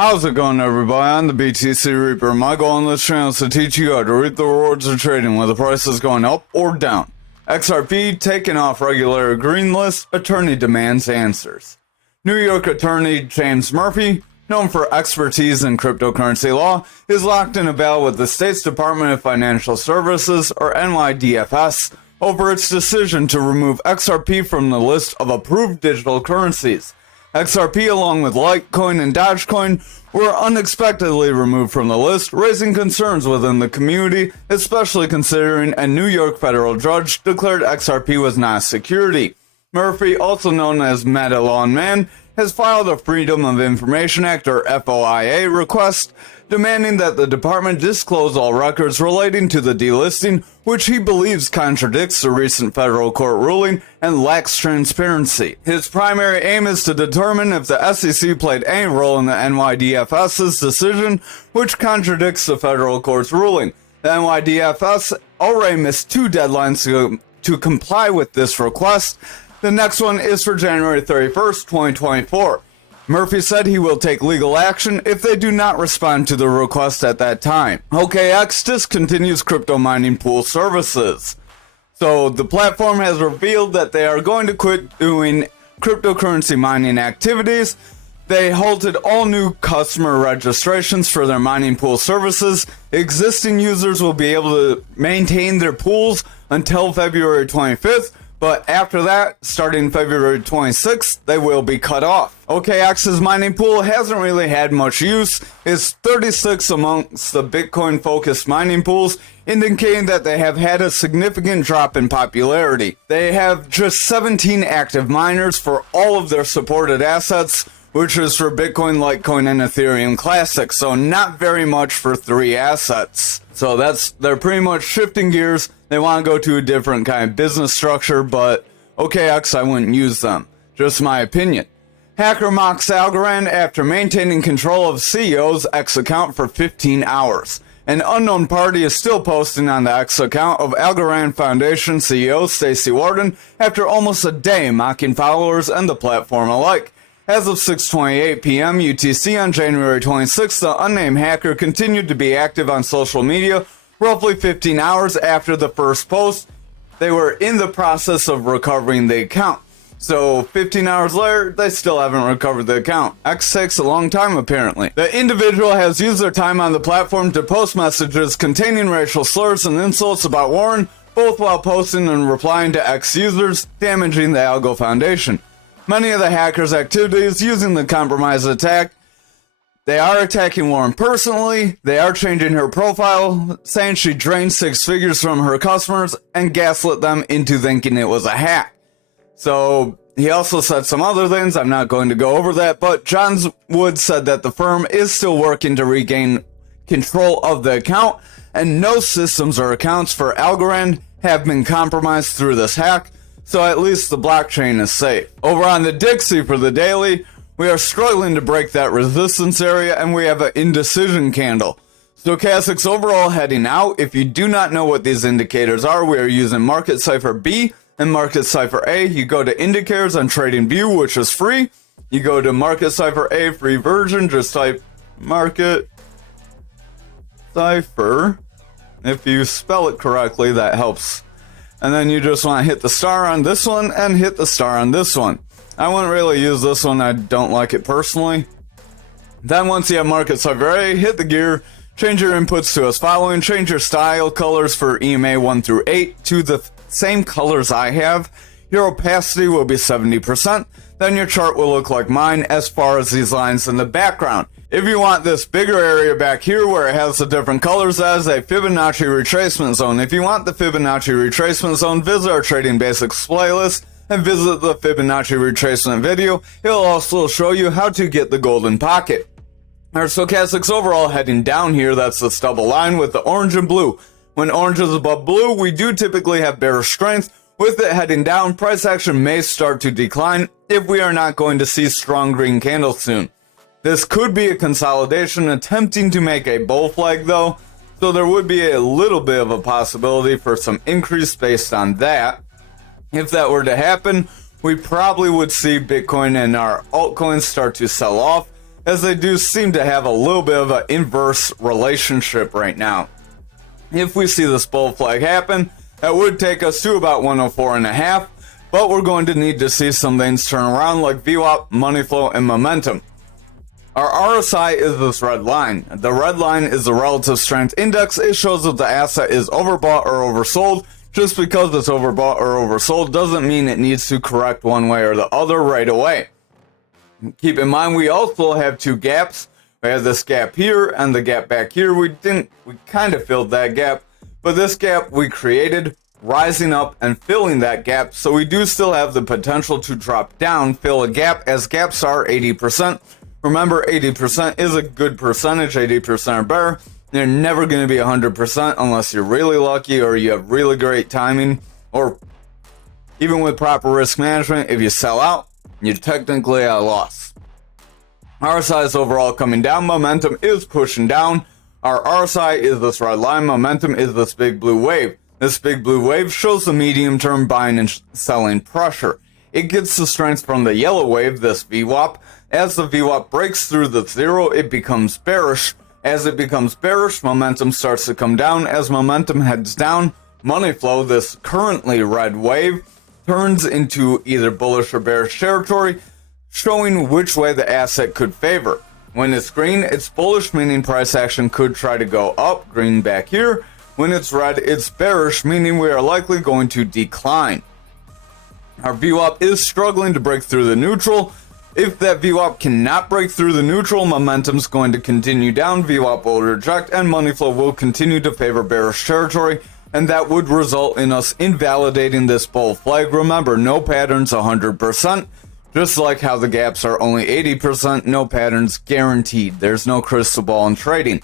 How's it going, everybody? I'm the BTC Reaper. My goal on this channel is to teach you how to reap the rewards of trading when the price is going up or down. XRP taken off regular green list, attorney demands answers. New York attorney James Murphy, known for expertise in cryptocurrency law, is locked in a battle with the state's Department of Financial Services, or NYDFS, over its decision to remove XRP from the list of approved digital currencies. XRP, along with Litecoin and Dogecoin, were unexpectedly removed from the list, raising concerns within the community, especially considering a New York federal judge declared XRP was not a security. Murphy, also known as Medellin Man, has filed a Freedom of Information Act, or FOIA, request demanding that the department disclose all records relating to the delisting, which he believes contradicts the recent federal court ruling and lacks transparency. His primary aim is to determine if the SEC played any role in the NYDFS's decision, which contradicts the federal court's ruling. The NYDFS already missed two deadlines to comply with this request. The next one is for January 31st, 2024. Murphy said he will take legal action if they do not respond to the request at that time. OKX discontinues crypto mining pool services. So the platform has revealed that they are going to quit doing cryptocurrency mining activities. They halted all new customer registrations for their mining pool services. Existing users will be able to maintain their pools until February 25th. But after that, starting February 26th, they will be cut off. OKX's mining pool hasn't really had much use. It's 36 amongst the Bitcoin-focused mining pools, indicating that they have had a significant drop in popularity. They have just 17 active miners for all of their supported assets, which is for Bitcoin, Litecoin, and Ethereum Classic, so not very much for 3 assets. So they're pretty much shifting gears. They want to go to a different kind of business structure, but OKX, I wouldn't use them. Just my opinion. Hacker mocks Algorand after maintaining control of CEO's X account for 15 hours. An unknown party is still posting on the X account of Algorand Foundation CEO Stacey Warden after almost a day mocking followers and the platform alike. As of 6:28 p.m. UTC on January 26th, the unnamed hacker continued to be active on social media roughly 15 hours after the first post. They were in the process of recovering the account. So 15 hours later, they still haven't recovered the account. X takes a long time, apparently. The individual has used their time on the platform to post messages containing racial slurs and insults about Warren, both while posting and replying to X users, damaging the ALGO Foundation. Many of the hackers' activities using the compromised attack, they are attacking Warren personally, they are changing her profile, saying she drained 6 figures from her customers and gaslit them into thinking it was a hack. So he also said some other things, I'm not going to go over that, but John Wood said that the firm is still working to regain control of the account, and no systems or accounts for Algorand have been compromised through this hack. So at least the blockchain is safe. Over on the Dixie for the daily, we are struggling to break that resistance area, and we have an indecision candle. Stochastics overall heading out. If you do not know what these indicators are, we are using Market Cipher B and Market Cipher A. You go to indicators on TradingView, which is free. You go to Market Cipher A, free version, just type Market Cipher. If you spell it correctly, that helps. And then you just want to hit the star on this one and hit the star on this one. I wouldn't really use this one, I don't like it personally. Then once you have Market Cipher A, hit the gear, change your inputs to as following, change your style colors for EMA 1 through 8 to the same colors I have. Your opacity will be 70%, then your chart will look like mine as far as these lines in the background. If you want this bigger area back here where it has the different colors as a Fibonacci retracement zone, if you want the Fibonacci retracement zone, visit our Trading Basics playlist and visit the Fibonacci retracement video. It'll also show you how to get the golden pocket. Our stochastics overall heading down here, that's this double line with the orange and blue. When orange is above blue, we do typically have bearish strength. With it heading down, price action may start to decline if we are not going to see strong green candles soon. This could be a consolidation attempting to make a bull flag though, so there would be a little bit of a possibility for some increase based on that. If that were to happen, we probably would see Bitcoin and our altcoins start to sell off, as they do seem to have a little bit of an inverse relationship right now. If we see this bull flag happen, that would take us to about 104.5, but we're going to need to see some things turn around like VWAP, money flow, and momentum. Our RSI is this red line. The red line is the relative strength index. It shows that the asset is overbought or oversold. Just because it's overbought or oversold doesn't mean it needs to correct one way or the other right away. Keep in mind we also have two gaps. We have this gap here and the gap back here. We kind of filled that gap, but this gap we created, rising up and filling that gap, so we do still have the potential to drop down, fill a gap, as gaps are 80%. Remember, 80% is a good percentage, 80% are better. You're never going to be 100% unless you're really lucky or you have really great timing, or even with proper risk management, if you sell out, you're technically at a loss. RSI is overall coming down, momentum is pushing down. Our RSI is this red line, momentum is this big blue wave. This big blue wave shows the medium-term buying and selling pressure. It gets the strength from the yellow wave, this VWAP. As the VWAP breaks through the zero, it becomes bearish. As it becomes bearish, momentum starts to come down. As momentum heads down, money flow, this currently red wave, turns into either bullish or bearish territory, showing which way the asset could favor. When it's green, it's bullish, meaning price action could try to go up, green back here. When it's red, it's bearish, meaning we are likely going to decline. Our VWAP is struggling to break through the neutral. If that VWAP cannot break through the neutral, momentum's going to continue down, VWAP will reject, and money flow will continue to favor bearish territory, and that would result in us invalidating this bull flag. Remember, no patterns 100%, just like how the gaps are only 80%, no patterns guaranteed. There's no crystal ball in trading.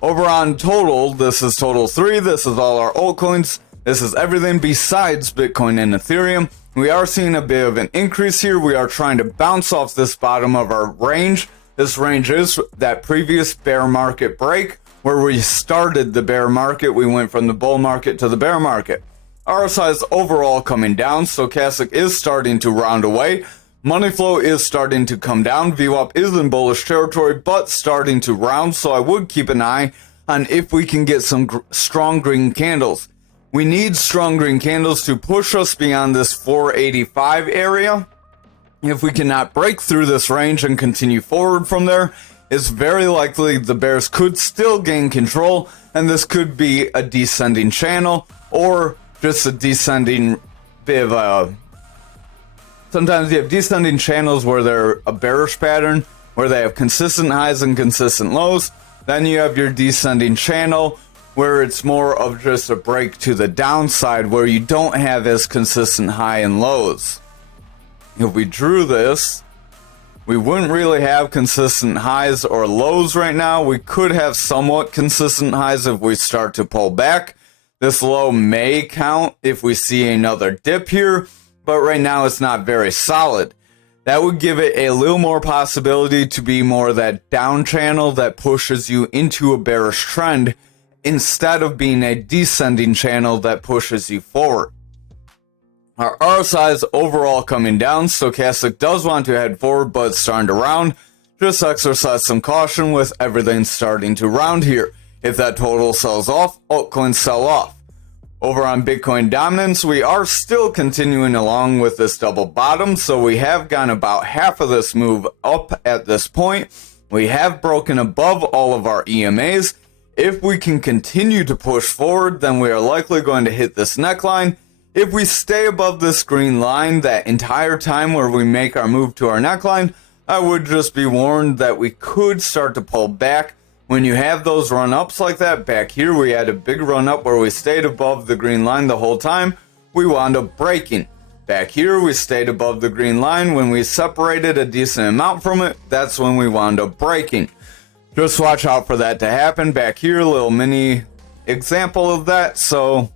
Over on total, this is total 3, this is all our altcoins, this is everything besides Bitcoin and Ethereum. We are seeing a bit of an increase here. We are trying to bounce off this bottom of our range. This range is that previous bear market break where we started the bear market. We went from the bull market to the bear market. RSI is overall coming down. Stochastic is starting to round away. Money flow is starting to come down. VWAP is in bullish territory, but starting to round. So I would keep an eye on if we can get some strong green candles. We need strong green candles to push us beyond this 485 area. If we cannot break through this range and continue forward from there, it's very likely the bears could still gain control, and this could be a descending channel or just a descending bit of a... Sometimes you have descending channels where they're a bearish pattern, where they have consistent highs and consistent lows. Then you have your descending channel, where it's more of just a break to the downside, where you don't have as consistent high and lows. If we drew this, we wouldn't really have consistent highs or lows right now. We could have somewhat consistent highs if we start to pull back. This low may count if we see another dip here, but right now it's not very solid. That would give it a little more possibility to be more that down channel that pushes you into a bearish trend, instead of being a descending channel that pushes you forward. Our RSI is overall coming down. Stochastic does want to head forward, but it's starting to round. Just exercise some caution with everything starting to round here. If that total sells off, altcoins sell off. Over on Bitcoin dominance, we are still continuing along with this double bottom, so we have gone about half of this move up at this point. We have broken above all of our EMAs. If we can continue to push forward, then we are likely going to hit this neckline. If we stay above this green line that entire time where we make our move to our neckline, I would just be warned that we could start to pull back. When you have those run-ups like that, back here we had a big run-up where we stayed above the green line the whole time. We wound up breaking. Back here we stayed above the green line. When we separated a decent amount from it, that's when we wound up breaking. Just watch out for that to happen. Back here, a little mini example of that. So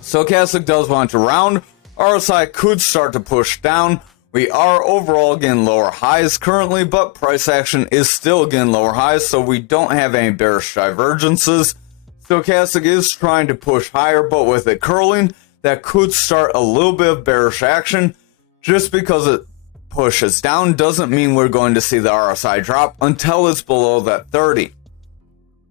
Stochastic does want to round. RSI could start to push down. We are overall getting lower highs currently, but price action is still getting lower highs, so we don't have any bearish divergences. Stochastic is trying to push higher, but with it curling, that could start a little bit of bearish action, just because pushes down doesn't mean we're going to see the RSI drop until it's below that 30.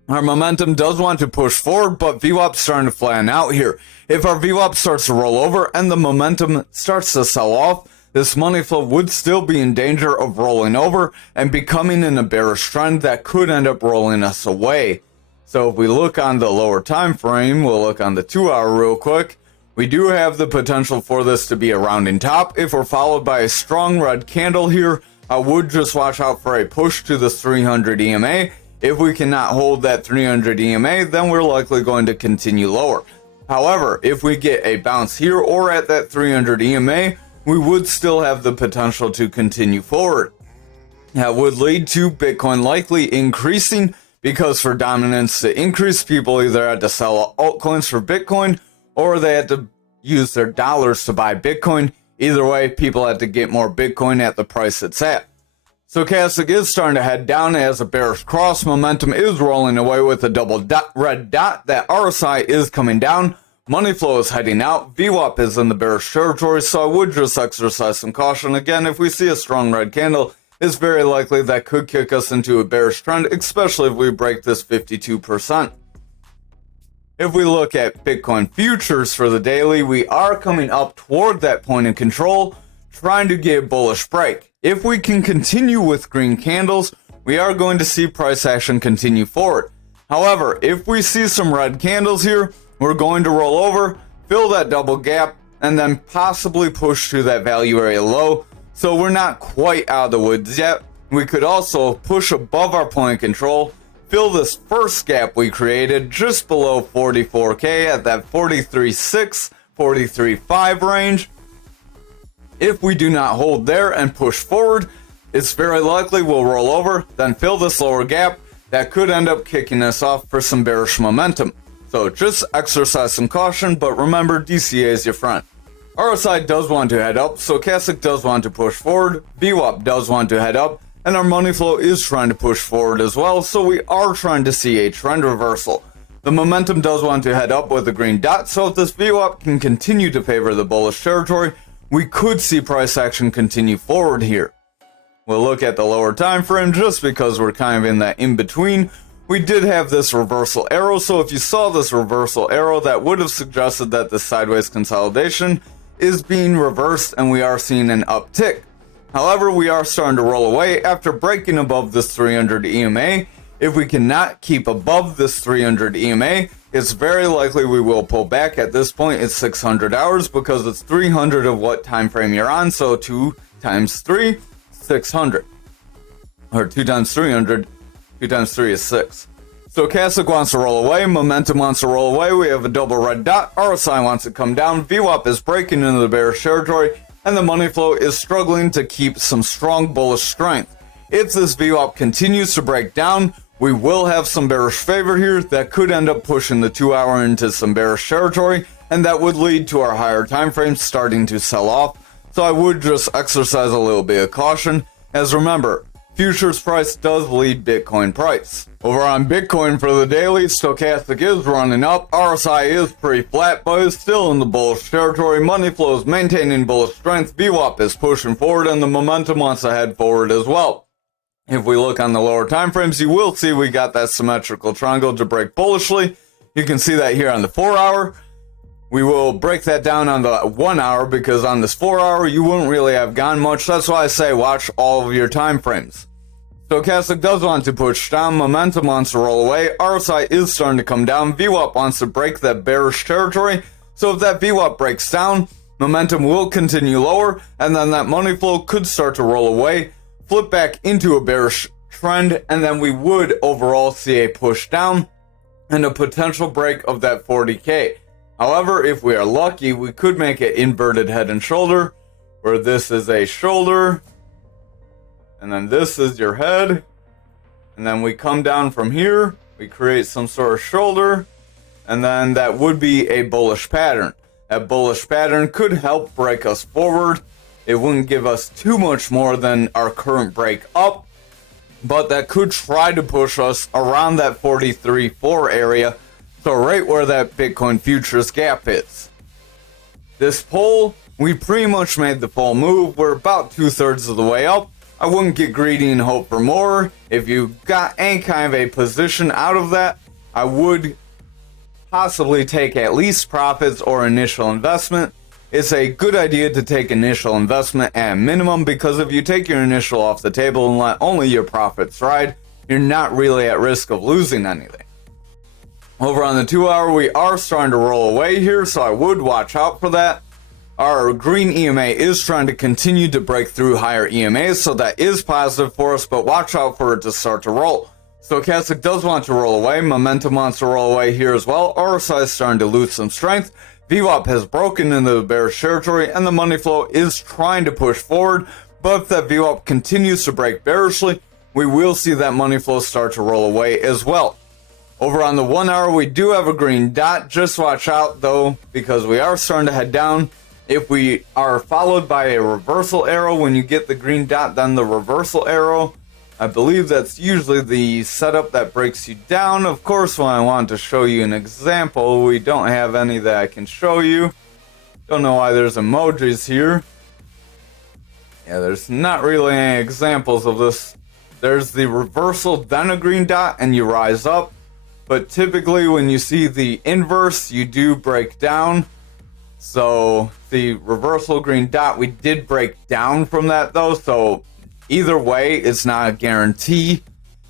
Our momentum does want to push forward, but VWAP's starting to flatten out here. If our VWAP starts to roll over and the momentum starts to sell off, this money flow would still be in danger of rolling over and becoming in a bearish trend that could end up rolling us away. So if we look on the lower time frame, we'll look on the 2 hour real quick. We do have the potential for this to be a rounding top. If we're followed by a strong red candle here, I would just watch out for a push to the 300 EMA. If we cannot hold that 300 EMA, then we're likely going to continue lower. However, if we get a bounce here or at that 300 EMA, we would still have the potential to continue forward. That would lead to Bitcoin likely increasing, because for dominance to increase, people either had to sell altcoins for Bitcoin or they had to use their dollars to buy Bitcoin. Either way, people had to get more Bitcoin at the price it's at. Stochastic is starting to head down as a bearish cross. Momentum is rolling away with a double red dot. That RSI is coming down. Money flow is heading out. VWAP is in the bearish territory, so I would just exercise some caution. Again, if we see a strong red candle, it's very likely that could kick us into a bearish trend, especially if we break this 52%. If we look at Bitcoin futures for the daily, we are coming up toward that point of control, trying to get a bullish break. If we can continue with green candles, we are going to see price action continue forward. However, if we see some red candles here, we're going to roll over, fill that double gap, and then possibly push to that value area low. So we're not quite out of the woods yet. We could also push above our point of control, fill this first gap we created just below 44K at that 43.6, 43.5 range. If we do not hold there and push forward, it's very likely we'll roll over, then fill this lower gap. That could end up kicking us off for some bearish momentum. So just exercise some caution, but remember, DCA is your friend. RSI does want to head up, Stochastic does want to push forward, VWAP does want to head up, and our money flow is trying to push forward as well, so we are trying to see a trend reversal. The momentum does want to head up with a green dot, so if this VWAP can continue to favor the bullish territory, we could see price action continue forward here. We'll look at the lower time frame just because we're kind of in that in-between. We did have this reversal arrow, so if you saw this reversal arrow, that would have suggested that the sideways consolidation is being reversed and we are seeing an uptick. However, we are starting to roll away after breaking above this 300 EMA. If we cannot keep above this 300 EMA, it's very likely we will pull back. At this point, it's 600 hours because it's 300 of what time frame you're on, so 2 times 3, 600. Or 2 times 300, 2 times 3 is 6. Stochastic wants to roll away, momentum wants to roll away, we have a double red dot, RSI wants to come down, VWAP is breaking into the bearish territory, and the money flow is struggling to keep some strong bullish strength. If this VWAP continues to break down, we will have some bearish favor here that could end up pushing the 2 hour into some bearish territory, and that would lead to our higher time frames starting to sell off. So I would just exercise a little bit of caution, as remember, futures price does lead Bitcoin price. Over on Bitcoin for the daily, Stochastic is running up, RSI is pretty flat, but is still in the bullish territory, money flow is maintaining bullish strength, VWAP is pushing forward, and the momentum wants to head forward as well. If we look on the lower time frames, you will see we got that symmetrical triangle to break bullishly. You can see that here on the 4 hour. We will break that down on the 1 hour because on this 4 hour, you wouldn't really have gone much. That's why I say watch all of your time frames. Stochastic does want to push down, momentum wants to roll away, RSI is starting to come down, VWAP wants to break that bearish territory. So if that VWAP breaks down, momentum will continue lower, and then that money flow could start to roll away, flip back into a bearish trend, and then we would overall see a push down and a potential break of that 40K. However, if we are lucky, we could make an inverted head and shoulder, where this is a shoulder, and then this is your head, and then we come down from here, we create some sort of shoulder, and then that would be a bullish pattern. That bullish pattern could help break us forward. It wouldn't give us too much more than our current break up, but that could try to push us around that 43.4 area, so right where that Bitcoin futures gap is. This pole We pretty much made the full move. We're about 2/3 of the way up. I wouldn't get greedy and hope for more. If you got any kind of a position out of that, I would possibly take at least profits or initial investment. It's a good idea to take initial investment at minimum, because if you take your initial off the table and let only your profits ride, you're not really at risk of losing anything. Over on the 2 hour, we are starting to roll away here, so I would watch out for that. Our green EMA is trying to continue to break through higher EMAs, so that is positive for us, but watch out for it to start to roll. Stochastic does want to roll away. Momentum wants to roll away here as well. RSI is starting to lose some strength. VWAP has broken into the bearish territory, and the money flow is trying to push forward. But if that VWAP continues to break bearishly, we will see that money flow start to roll away as well. Over on the 1 hour, we do have a green dot. Just watch out though, because we are starting to head down. If we are followed by a reversal arrow, when you get the green dot, then the reversal arrow, I believe that's usually the setup that breaks you down. Of course, when I want to show you an example, we don't have any that I can show you. Don't know why there's emojis here. Yeah, there's not really any examples of this. There's the reversal, then a green dot, and you rise up. But typically when you see the inverse, you do break down. So the reversal green dot, we did break down from that though, so either way, it's not a guarantee,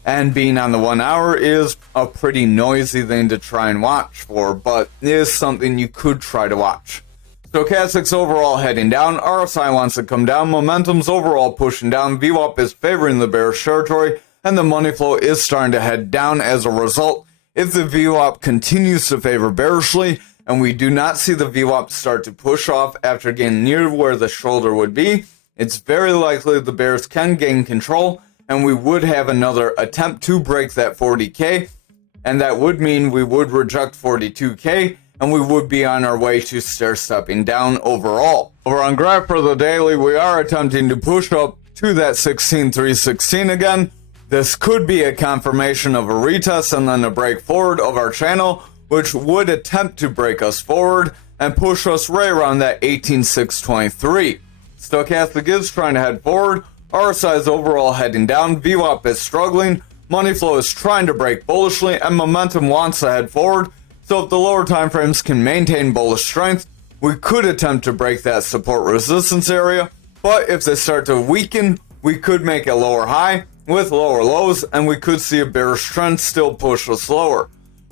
and being on the 1 hour is a pretty noisy thing to try and watch for, but it is something you could try to watch. Stochastic's overall heading down, RSI wants to come down, momentum's overall pushing down, VWAP is favoring the bearish territory, and the money flow is starting to head down as a result. If the VWAP continues to favor bearishly, and we do not see the VWAP start to push off after getting near where the shoulder would be, it's very likely the bears can gain control, and we would have another attempt to break that 40K, and that would mean we would reject 42K, and we would be on our way to stair-stepping down overall. Over on graph for the daily, we are attempting to push up to that 16,316 again. This could be a confirmation of a retest and then a break forward of our channel, which would attempt to break us forward and push us right around that 18,623. Stochastic is trying to head forward, RSI is overall heading down, VWAP is struggling, money flow is trying to break bullishly, and momentum wants to head forward. So if the lower time frames can maintain bullish strength, we could attempt to break that support resistance area, but if they start to weaken, we could make a lower high with lower lows, and we could see a bearish trend still push us lower.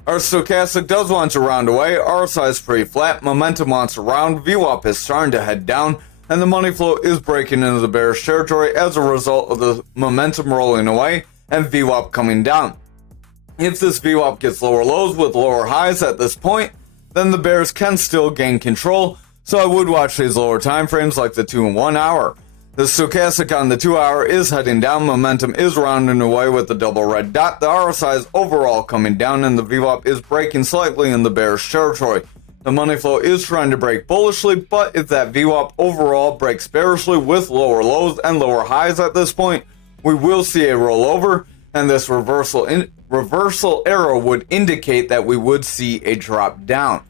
Our stochastic does want to round away, RSI is pretty flat, momentum wants to round, VWAP is starting to head down, and the money flow is breaking into the bearish territory as a result of the momentum rolling away and VWAP coming down. If this VWAP gets lower lows with lower highs at this point, then the bears can still gain control, so I would watch these lower time frames like the 2 and 1 hour. The stochastic on the 2 hour is heading down, momentum is rounding away with the double red dot, the RSI is overall coming down, and the VWAP is breaking slightly in the bearish territory. The money flow is trying to break bullishly, but if that VWAP overall breaks bearishly with lower lows and lower highs at this point, we will see a rollover, and this reversal arrow would indicate that we would see a drop down.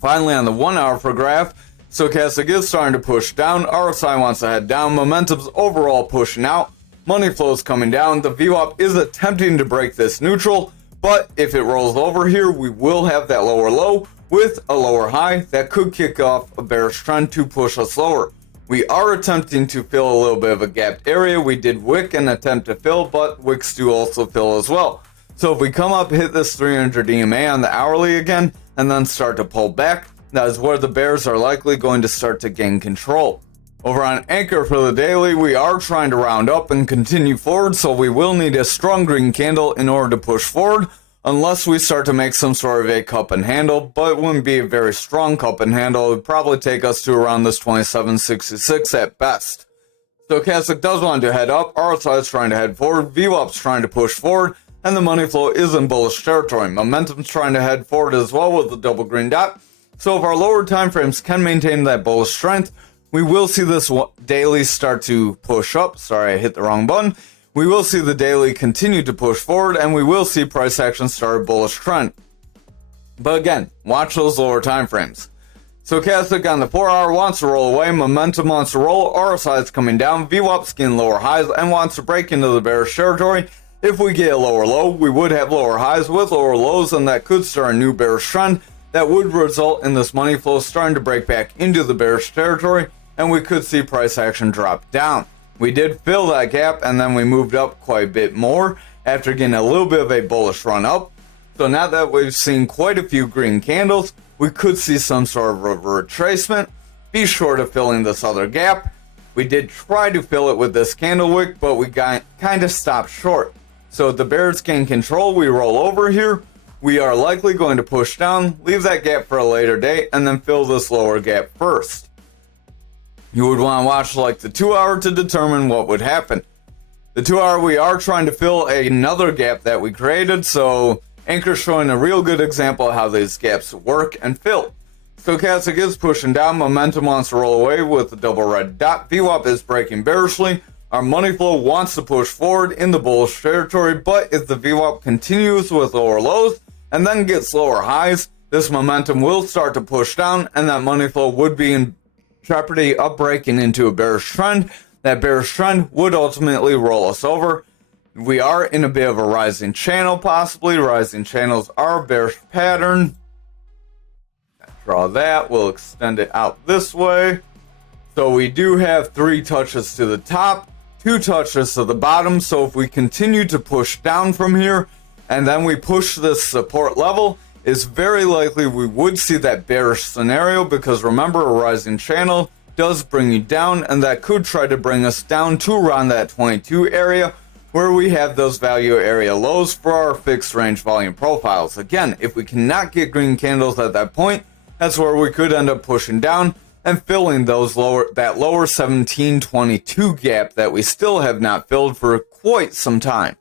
Finally, on the 1 hour for graph, stochastic is starting to push down, RSI wants to head down, momentum's overall pushing out, money flow is coming down, the VWAP is attempting to break this neutral, but if it rolls over here, we will have that lower low with a lower high that could kick off a bearish trend to push us lower. We are attempting to fill a little bit of a gapped area. We did wick and attempt to fill, but wicks do also fill as well. So if we come up, hit this 300 EMA on the hourly again, and then start to pull back, that is where the bears are likely going to start to gain control. Over on Ankr for the daily, we are trying to round up and continue forward, so we will need a strong green candle in order to push forward, unless we start to make some sort of a cup and handle, but it wouldn't be a very strong cup and handle. It would probably take us to around this 2766 at best. Stochastic does want to head up, RSI is trying to head forward, VWAP's trying to push forward, and the money flow is in bullish territory. Momentum's trying to head forward as well with the double green dot. So if our lower time frames can maintain that bullish strength, we will see this daily start to push up. Sorry, I hit the wrong button. We will see the daily continue to push forward, and we will see price action start a bullish trend. But again, watch those lower time frames. Stochastic on the 4-hour wants to roll away, momentum wants to roll, RSI is coming down, VWAP's getting lower highs and wants to break into the bearish territory. If we get a lower low, we would have lower highs with lower lows, and that could start a new bearish trend that would result in this money flow starting to break back into the bearish territory, and we could see price action drop down. We did fill that gap, and then we moved up quite a bit more after getting a little bit of a bullish run up. So now that we've seen quite a few green candles, we could see some sort of a retracement. Be sure to fill in this other gap. We did try to fill it with this candle wick, but we got kind of stopped short. So if the bears gain control, we roll over here. We are likely going to push down, leave that gap for a later date, and then fill this lower gap first. You would want to watch like the 2-hour to determine what would happen. The 2-hour, we are trying to fill another gap that we created, so Ankr showing a real good example of how these gaps work and fill. Stochastic is pushing down, momentum wants to roll away with the double red dot. VWAP is breaking bearishly. Our money flow wants to push forward in the bullish territory, but if the VWAP continues with lower lows and then gets lower highs, this momentum will start to push down, and that money flow would be in jeopardy of breaking into a bearish trend. That bearish trend would ultimately roll us over. We are in a bit of a rising channel, possibly. Rising channels are a bearish pattern. Draw that. We'll extend it out this way. So we do have 3 touches to the top, 2 touches to the bottom. So if we continue to push down from here, and then we push this support level, it's very likely we would see that bearish scenario, because remember, a rising channel does bring you down, and that could try to bring us down to around that 22 area, where we have those value area lows for our fixed range volume profiles. Again, if we cannot get green candles at that point, that's where we could end up pushing down and filling those that lower 1722 gap that we still have not filled for quite some time.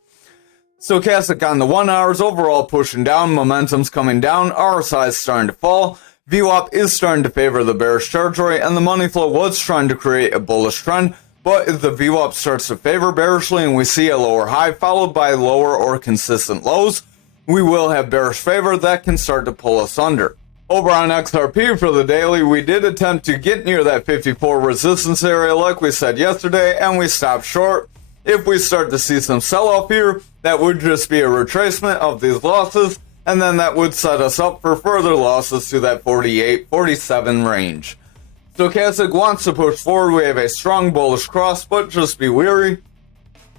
Stochastic on the 1 hours, overall pushing down, momentum's coming down, RSI is starting to fall, VWAP is starting to favor the bearish territory, and the money flow was trying to create a bullish trend. But if the VWAP starts to favor bearishly and we see a lower high followed by lower or consistent lows, we will have bearish favor that can start to pull us under. Over on XRP for the daily, we did attempt to get near that 54 resistance area like we said yesterday, and we stopped short. If we start to see some sell-off here, that would just be a retracement of these losses, and then that would set us up for further losses to that 48, 47 range. Stochastic wants to push forward. We have a strong bullish cross, but just be wary.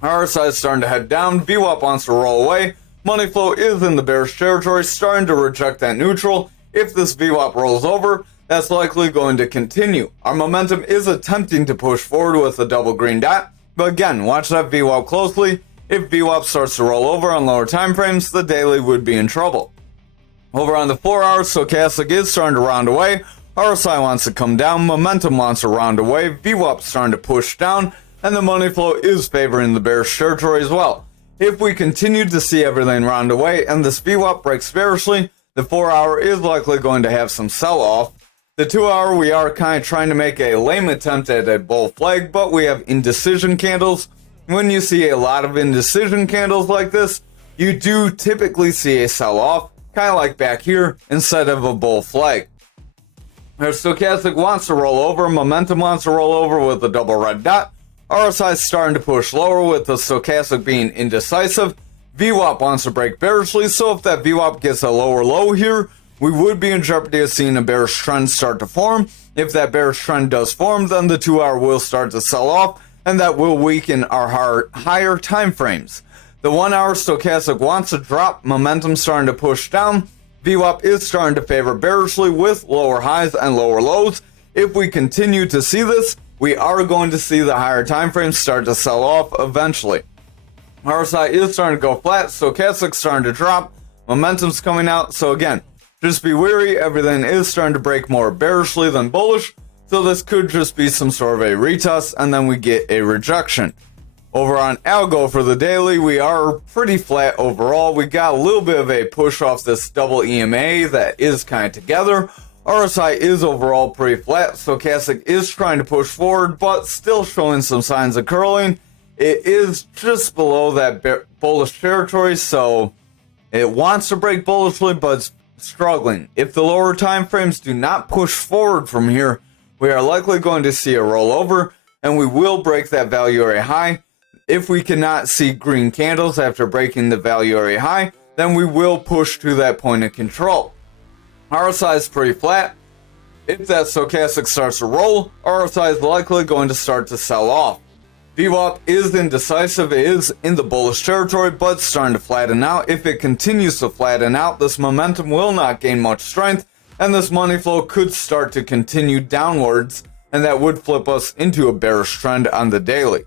RSI is starting to head down. VWAP wants to roll away. Money flow is in the bearish territory, starting to reject that neutral. If this VWAP rolls over, that's likely going to continue. Our momentum is attempting to push forward with a double green dot, but again, watch that VWAP closely. If VWAP starts to roll over on lower time frames, the daily would be in trouble. Over on the 4 hours, Stochastic is starting to round away. RSI wants to come down, momentum wants to round away, VWAP starting to push down, and the money flow is favoring the bearish territory as well. If we continue to see everything round away and this VWAP breaks bearishly, the 4 hour is likely going to have some sell-off. The 2 hour, we are kind of trying to make a lame attempt at a bull flag, but we have indecision candles. When you see a lot of indecision candles like this, you do typically see a sell-off, kind of like back here, instead of a bull flag. Our Stochastic wants to roll over, momentum wants to roll over with a double red dot. RSI is starting to push lower with the Stochastic being indecisive. VWAP wants to break bearishly, so if that VWAP gets a lower low here, we would be in jeopardy of seeing a bearish trend start to form. If that bearish trend does form, then the 2 hour will start to sell off, and that will weaken our higher time frames. The 1 hour Stochastic wants to drop, momentum starting to push down. VWAP is starting to favor bearishly with lower highs and lower lows. If we continue to see this, we are going to see the higher time frames start to sell off eventually. RSI is starting to go flat, Stochastic's starting to drop, momentum's coming out, so again, just be wary, everything is starting to break more bearishly than bullish, so this could just be some sort of a retest, and then we get a rejection. Over on ALGO for the daily, we are pretty flat overall. We got a little bit of a push off this double EMA that is kind of together. RSI is overall pretty flat. Stochastic is trying to push forward, but still showing some signs of curling. It is just below that bullish territory, so it wants to break bullishly, but it's struggling. If the lower time frames do not push forward from here, we are likely going to see a rollover, and we will break that value area high. If we cannot see green candles after breaking the value area high, then we will push to that point of control. RSI is pretty flat. If that stochastic starts to roll, RSI is likely going to start to sell off. VWAP is indecisive, it is in the bullish territory, but starting to flatten out. If it continues to flatten out, this momentum will not gain much strength, and this money flow could start to continue downwards, and that would flip us into a bearish trend on the daily.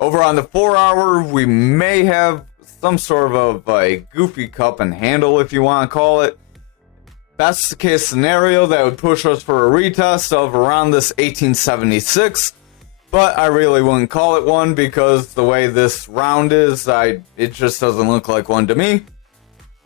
Over on the 4 hour, we may have some sort of a goofy cup and handle, if you want to call it. Best case scenario, that would push us for a retest of around this 1876, but I really wouldn't call it one because the way this round is, it just doesn't look like one to me.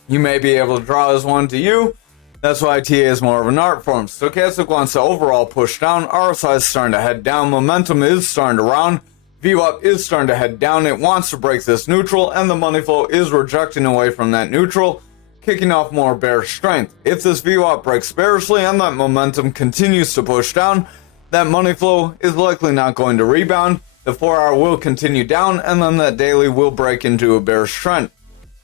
You may be able to draw as one to you. That's why TA is more of an art form. Stochastic wants to overall push down. RSI is starting to head down. Momentum is starting to round. VWAP is starting to head down. It wants to break this neutral, and the money flow is rejecting away from that neutral, kicking off more bearish strength. If this VWAP breaks bearishly and that momentum continues to push down, that money flow is likely not going to rebound. The 4 hour will continue down, and then that daily will break into a bearish trend.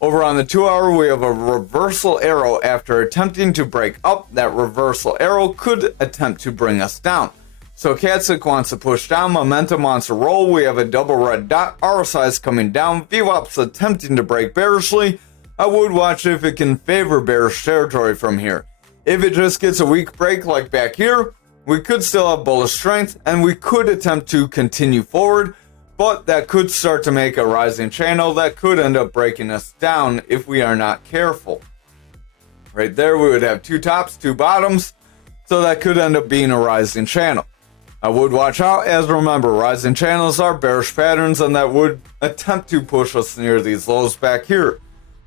Over on the 2 hour, we have a reversal arrow. After attempting to break up, that reversal arrow could attempt to bring us down. Stochastic wants to push down, momentum wants to roll. We have a double red dot, RSI is coming down, VWAP's attempting to break bearishly. I would watch if it can favor bearish territory from here. If it just gets a weak break like back here, we could still have bullish strength, and we could attempt to continue forward, but that could start to make a rising channel that could end up breaking us down if we are not careful. Right there, we would have two tops, two bottoms, so that could end up being a rising channel. I would watch out, as remember, rising channels are bearish patterns, and that would attempt to push us near these lows back here.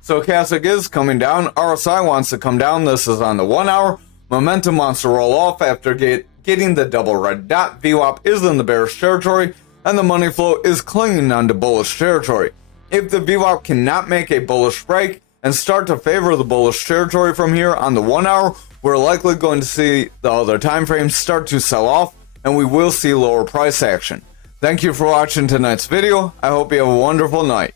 Stochastic is coming down, RSI wants to come down, this is on the 1 hour. Momentum wants to roll off after getting the double red dot. VWAP is in the bearish territory, and the money flow is clinging onto bullish territory. If the VWAP cannot make a bullish break and start to favor the bullish territory from here on the 1 hour, we're likely going to see the other time frames start to sell off, and we will see lower price action. Thank you for watching tonight's video. I hope you have a wonderful night.